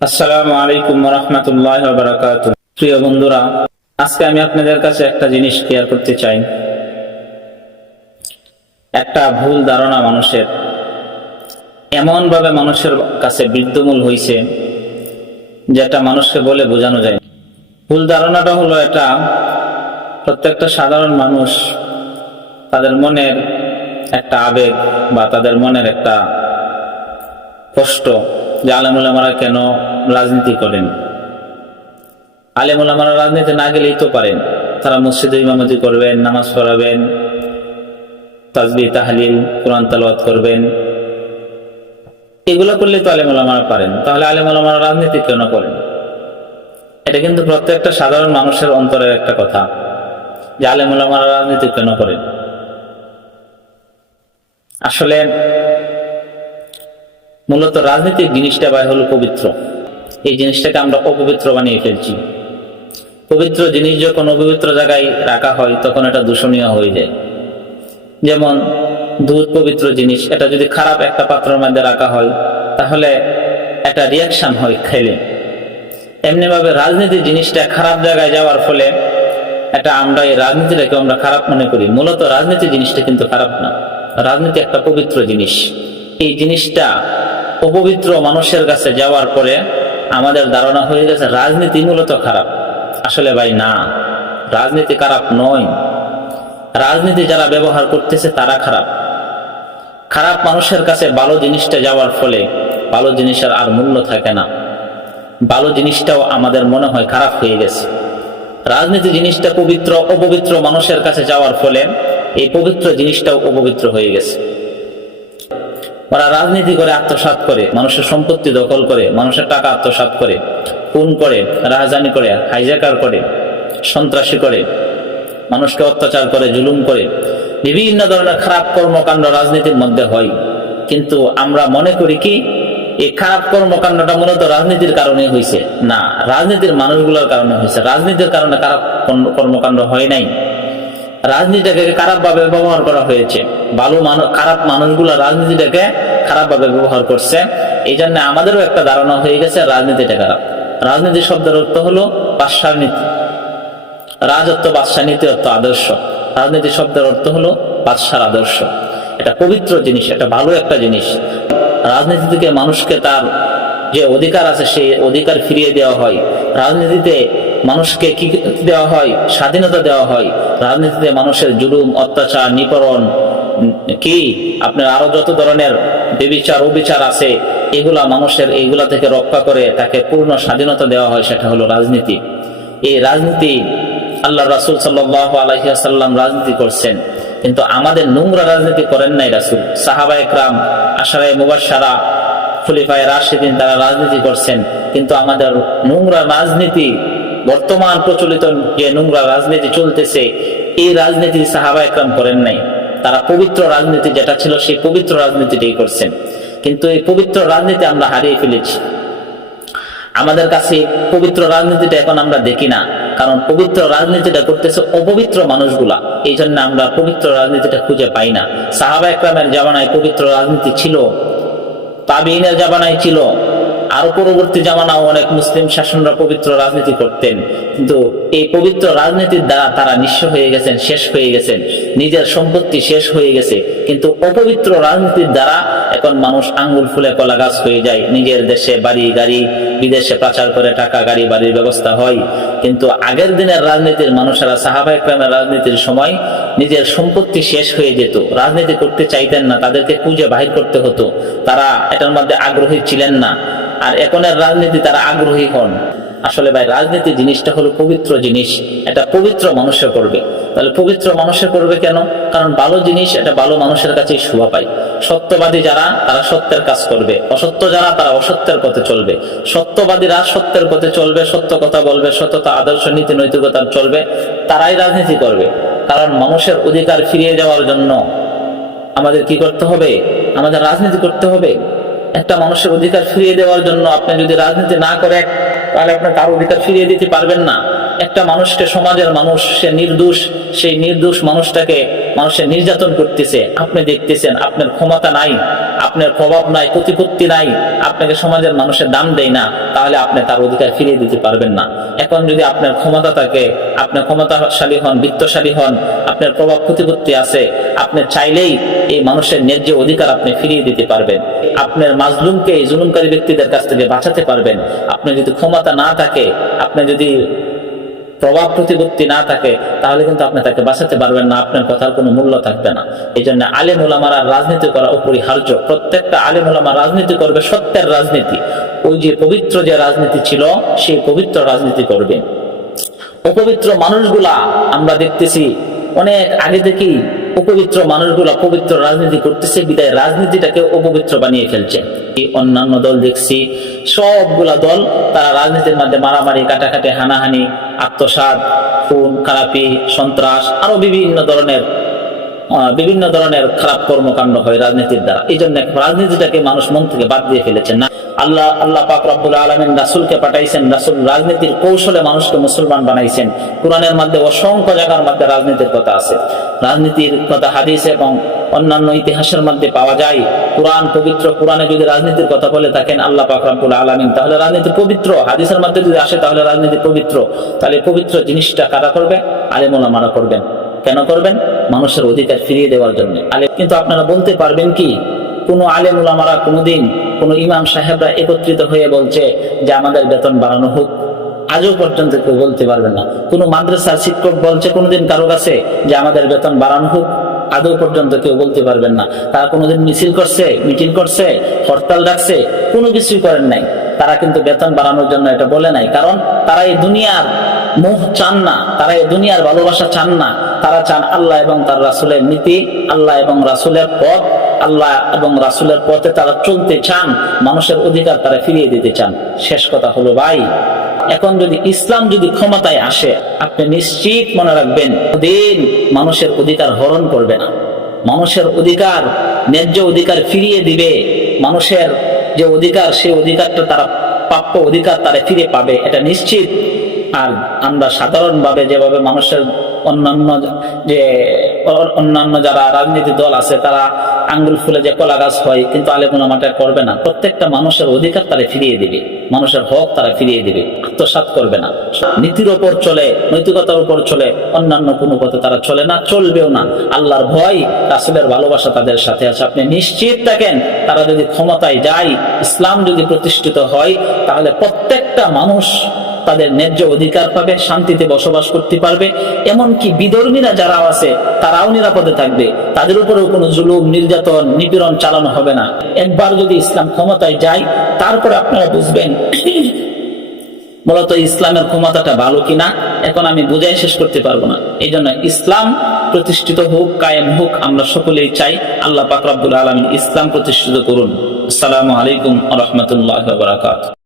আসসালামু আলাইকুম ওয়া রাহমাতুল্লাহি ওয়া বারাকাতুহু। প্রিয় বন্ধুরা, আজকে আমি আপনাদের কাছে একটা জিনিস শেয়ার করতে চাই। একটা ভুল ধারণা মানুষের এমন ভাবে মানুষের কাছে বিদ্যমূল হয়েছে, যেটা মানুষকে বলে বোঝানো যায় না। ভুল ধারণাটা হলো এটা, প্রত্যেকটা সাধারণ মানুষ তাদের মনের একটা আবেগ বা তাদের মনের একটা কষ্ট যে আলেম ওলামারা কেন রাজনীতি করেন। আলেম ওলামারা রাজনীতি না গেলেই তো পারেন, তারা মসজিদে ইমামতি করবেন, নামাজ পড়াবেন, তাসবিহ তাহলিল কোরআন তেলাওয়াত করবেন, এগুলো করলে তো আলেম ওলামারা পারেন। তাহলে আলেম ওলামারা রাজনীতি কেন করেন? এটা কিন্তু প্রত্যেকটা সাধারণ মানুষের অন্তরের একটা কথা যে আলেম ওলামারা রাজনীতি কেন করেন। আসলে মূলত রাজনীতির জিনিসটা ভাই হলো পবিত্র। এই জিনিসটাকে আমরা অপবিত্র বানিয়ে ফেলছি। পবিত্র জিনিস যখন অপবিত্র জায়গায় রাখা হয় তখন এটা দূষণীয় হয়ে যায়। যেমন দুধ পবিত্র জিনিস, এটা যদি খারাপ একটা পাত্রের মধ্যে রাখা হয় তাহলে একটা রিয়াকশন হয় খেলে। এমনি ভাবে রাজনীতির জিনিসটা খারাপ জায়গায় যাওয়ার ফলে এটা আমরা এই রাজনীতিটাকে আমরা খারাপ মনে করি। মূলত রাজনীতি জিনিসটা কিন্তু খারাপ না, রাজনীতি একটা পবিত্র জিনিস। এই জিনিসটা অপবিত্র মানুষের কাছে যাওয়ার পরে আমাদের ধারণা হয়ে গেছে রাজনীতি মূলত খারাপ। আসলে ভাই না, রাজনীতি খারাপ নয়। রাজনীতি যারা ব্যবহার করতেছে তারা খারাপ। খারাপ মানুষের কাছে ভালো জিনিসটা যাওয়ার ফলে ভালো জিনিসের আর মূল্য থাকে না, ভালো জিনিসটাও আমাদের মনে হয় খারাপ হয়ে গেছে। রাজনীতি জিনিসটা পবিত্র, অপবিত্র মানুষের কাছে যাওয়ার ফলে এই পবিত্র জিনিসটাও অপবিত্র হয়ে গেছে। ওরা রাজনীতি করে, আত্মসাৎ করে, মানুষের সম্পত্তি দখল করে, মানুষের টাকা আত্মসাৎ করে, খুন করে, রাহাজানি করে, হাইজ্যাকার করে, সন্ত্রাসী করে, মানুষকে অত্যাচার করে, জুলুম করে, বিভিন্ন ধরনের খারাপ কর্মকাণ্ড রাজনীতির মধ্যে হয়। কিন্তু আমরা মনে করি কি এই খারাপ কর্মকাণ্ডটা মূলত রাজনীতির কারণে হয়েছে। না, রাজনীতির মানুষগুলোর কারণে হয়েছে। রাজনীতির কারণে খারাপ কর্মকাণ্ড হয় নাই, রাজনীতিটাকে খারাপ ভাবে ব্যবহার করা হয়েছে। খারাপ মানুষগুলো রাজনীতিটাকে খারাপ ভাবে ব্যবহার করছে। এই জন্য আমাদেরও একটা ধারণা হয়ে গেছে রাজনীতিটা খারাপ। রাজনীতি শব্দের অর্থ হলো বাদশার নীতি। রাজত্ব, বাদশাহ, নীতি অর্থ আদর্শ। রাজনীতি শব্দের অর্থ হলো বাদশার আদর্শ। এটা পবিত্র জিনিস, এটা ভালো একটা জিনিস। রাজনীতি থেকে মানুষকে তার যে অধিকার আছে সেই অধিকার ফিরিয়ে দেওয়া হয়। রাজনীতিতে মানুষকে কি দেওয়া হয়? স্বাধীনতা দেওয়া হয়। রাজনীতিতে মানুষের জুলুম, অত্যাচার, নিপীড়ন, কি আপনার আরো যত ধরনের বেবিচার, অবিচার আছে, এইগুলা থেকে রক্ষা করে তাকে পূর্ণ স্বাধীনতা দেওয়া হয়। সেটা হলো রাজনীতি। এই রাজনীতি আল্লাহ রাসূল সাল্লাল্লাহু আলাইহি ওয়াসাল্লাম রাজনীতি করছেন, কিন্তু আমাদের নোংরা রাজনীতি করেন নাই রাসূল। সাহাবায়ে কেরাম, আশারায়ে মুবাশশারা, খলিফায়ে রাশিদিন তারা রাজনীতি করছেন, কিন্তু আমাদের নোংরা রাজনীতি, বর্তমান প্রচলিত যে নোংরা রাজনীতি চলতেছে, এই রাজনীতি সাহাবায়ে কেরাম করেন নাই। তারা পবিত্র রাজনীতি যেটা ছিল সেই পবিত্র রাজনীতিটাই করছেন। কিন্তু এই পবিত্র রাজনীতি আমরা হারিয়ে ফেলেছি। আমাদের কাছে পবিত্র রাজনীতিটা এখন আমরা দেখি না, কারণ পবিত্র রাজনীতিটা করতেছে অপবিত্র মানুষগুলা। এই জন্য আমরা পবিত্র রাজনীতিটা খুঁজে পাই না। সাহাবায়ে কেরামের জামানায় পবিত্র রাজনীতি ছিল, তাবিঈনের জামানায় ছিল, আরো পরবর্তী জামানাও অনেক মুসলিম শাসনরা পবিত্র রাজনীতি করতেন। কিন্তু এই পবিত্র রাজনীতির দ্বারা তারা নিঃস্ব হয়ে গেছেন, শেষ হয়ে গেছেন, নিজের সম্পত্তি শেষ হয়ে গেছে। কিন্তু অপবিত্র রাজনীতির দ্বারা এখন মানুষ আঙ্গুল ফুলে কলা গাছ হয়ে যায়। নিজের দেশে বাড়ি গাড়ি, বিদেশে পাচার করে টাকা গাড়ি বাড়ির ব্যবস্থা হয়। কিন্তু আগের দিনের রাজনীতির মানুষেরা, সাহাবায়ে কেরামের রাজনীতির সময় নিজের সম্পত্তি শেষ হয়ে যেত, রাজনীতি করতে চাইতেন না, তাদেরকে খুঁজে বাহির করতে হতো, তারা এটার মধ্যে আগ্রহী ছিলেন না। আর এখনের রাজনীতি তারা আগ্রহী হন। আসলে ভাই রাজনীতি জিনিসটা হলো পবিত্র জিনিস, এটা পবিত্র মানুষে করবে। তাহলে পবিত্র মানুষে করবে কেন? কারণ ভালো জিনিস এটা ভালো মানুষের কাছেই শোভা পায়। সত্যবাদী যারা তারা সত্যের কাজ করবে, অসত্য যারা তারা অসত্যের পথে চলবে। সত্যবাদীরা সত্যের পথে চলবে, সত্য কথা বলবে, সততা, আদর্শ, নীতি, নৈতিকতা চলবে, তারাই রাজনীতি করবে। কারণ মানুষের অধিকার ফিরিয়ে যাওয়ার জন্য আমাদের কি করতে হবে? আমাদের রাজনীতি করতে হবে। একটা মানুষের অধিকার ফিরিয়ে দেওয়ার জন্য আপনি যদি রাজনীতি না করে তাহলে আপনি তার অধিকার ফিরিয়ে দিতে পারবেন না। একটা মানুষকে, সমাজের মানুষ, সে নির্দোষ, সেই নির্দোষ মানুষটাকে মানুষের নির্যাতন করতেছে, আপনি দেখতেছেন, আপনার ক্ষমতা নাই, আপনার প্রভাব নাই, প্রতিপত্তি নাই, আপনাকে সমাজের মানুষের দাম দেয় না, তাহলে আপনি তার অধিকার ফিরিয়ে দিতে পারবেন না। এখন যদি আপনার ক্ষমতা থাকে, আপনি ক্ষমতাশালী হন, বিত্তশালী হন, আপনার প্রভাব প্রতিপত্তি আছে, আপনি চাইলেই এই মানুষের ন্যায্য অধিকার আপনি ফিরিয়ে দিতে পারবেন। আপনার মাজলুমকে এই জুলুমকারী ব্যক্তিদের কাছ থেকে বাঁচাতে পারবেন। আপনি যদি ক্ষমতা না থাকে, আপনি যদি প্রভাব প্রতিপত্তি না থাকে, তাহলে কিন্তু আপনি তাকে বাঁচাতে পারবেন না, আপনার কথার কোনো মূল্য থাকবে না। এই জন্য আলেম ওলামারা রাজনীতি করা অপরিহার্য। প্রত্যেকটা আলেম ওলামা রাজনীতি করবে সত্যের রাজনীতি। ওই যে পবিত্র যে রাজনীতি ছিল, সেই পবিত্র রাজনীতি করবে। অপবিত্র মানুষগুলা আমরা দেখতেছি অনেক আগে থেকেই অপবিত্র মানুষগুলা পবিত্র রাজনীতি করতেছে, বিদায় রাজনীতিটাকে অপবিত্র বানিয়ে ফেলছে। অন্যান্য দল দেখছি, সবগুলা দল তারা রাজনীতির মধ্যে মারামারি, কাটাকাটি, হানাহানি, আত্মসাৎ, খুন খারাপি, সন্ত্রাস, আরো বিভিন্ন ধরনের খারাপ কর্মকাণ্ড হয় রাজনীতির দ্বারা। এই জন্য রাজনীতিটাকে মানুষ মন থেকে বাদ দিয়ে ফেলেছে না। আল্লাহ পাক রব্বুল আলামিন রাসূলকে পাঠাইছেন, রাসূল রাজনীতির কৌশলে মানুষকে মুসলমান বানাইছেন। কোরআনের মধ্যে অসংখ্য জায়গার মধ্যে রাজনীতির কথা আছে, রাজনীতির কথা হাদিস এবং অন্যান্য ইতিহাসের মধ্যে পাওয়া যায়। কোরআন পবিত্র, কোরআনে যদি রাজনীতির কথা বলে থাকেন আল্লাহ পাক রব্বুল আলামিন, তাহলে রাজনীতি পবিত্র। হাদিসের মধ্যে যদি আসে তাহলে রাজনীতি পবিত্র। তাহলে পবিত্র জিনিসটা কারা করবে? আলেম ওলামারা করবেন। কেন করবেন? মানুষের অধিকার ফিরিয়ে দেওয়ার জন্য। কিন্তু আপনারা বলতে পারবেন কি কোন আলেম ওলামারা কোনদিন কোন ইমাম সাহেবরা একত্রিত হয়ে বলছে যে আমাদের বেতন বাড়ানো হোক? আজও পর্যন্ত কেউ বলতে পারবেন না। কোন মাদ্রাসার শিক্ষক বলছে কোনদিন কারো কাছে যে আমাদের বেতন বাড়ানো হোক? আদৌ পর্যন্ত কেউ বলতে পারবেন না। তারা কোনোদিন মিছিল করছে, মিটিং করছে, হরতাল ডাকছে? কোনো কিছুই করেন নাই। তারা কিন্তু বেতন বাড়ানোর জন্য এটা বলে নাই, কারণ তারা এই দুনিয়ার মোহ চান না, তারা এই দুনিয়ার ভালোবাসা চান না। তারা চান আল্লাহ এবং তার রাসূলের নীতি, আল্লাহ এবং রাসূলের পথ, আল্লাহ এবং রাসূলের পথে তারা চলতে চান, মানুষের অধিকার তারা ফিরিয়ে দিতে চান। শেষ কথা হলো ভাই, এখন যদি ইসলাম যদি ক্ষমতায় আসে, আপনি নিশ্চিত মনে রাখবেন দিন মানুষের অধিকার হরণ করবে না, মানুষের অধিকার, ন্যায্য অধিকার ফিরিয়ে দিবে। মানুষের যে অধিকার, সেই অধিকারটা তারা, প্রাপ্য অধিকার তারা ফিরে পাবে, এটা নিশ্চিত। আর আমরা সাধারণভাবে যেভাবে মানুষের অন্যান্য যারা রাজনীতি দল আছে তারা আঙ্গুল ফুলে যে কলা গাছ হয়, কিন্তু আলেম ওলামাটা করবে না। প্রত্যেকটা মানুষের অধিকার তারা ফিরিয়ে দিবে, মানুষের হক তারা ফিরিয়ে দিবে, আত্মসাৎ করবে না। নীতির উপর চলে, নৈতিকতার উপর চলে, অন্যান্য কোনো পথে তারা চলে না, চলবেও না। আল্লাহর ভয়, রাসূলের ভালোবাসা তাদের সাথে আছে। আপনি নিশ্চিত থাকেন তারা যদি ক্ষমতায় যায়, ইসলাম যদি প্রতিষ্ঠিত হয়, তাহলে প্রত্যেকটা মানুষ তাদের ন্যায্য অধিকার পাবে, শান্তিতে বসবাস করতে পারবে। এমনকি বিধর্মীরা যারা আছে তারাও নিরাপদে থাকবে, তাদের উপরেও কোনো জুলুম, নির্যাতন, নিপীড়ন চালানো হবে না। একবার যদি ইসলাম ক্ষমতায় যায়, তারপরে আপনারা বুঝবেন মূলত ইসলামের ক্ষমতাটা ভালো কিনা। এখন আমি বুঝাই শেষ করতে পারবো না। এই জন্য ইসলাম প্রতিষ্ঠিত হোক, কায়েম হোক, আমরা সকলেই চাই। আল্লাহ পাক রব্বুল আলামিন ইসলাম প্রতিষ্ঠিত করুন। আসসালামু আলাইকুম ওয়া রাহমাতুল্লাহি ওয়া বারাকাতুহু।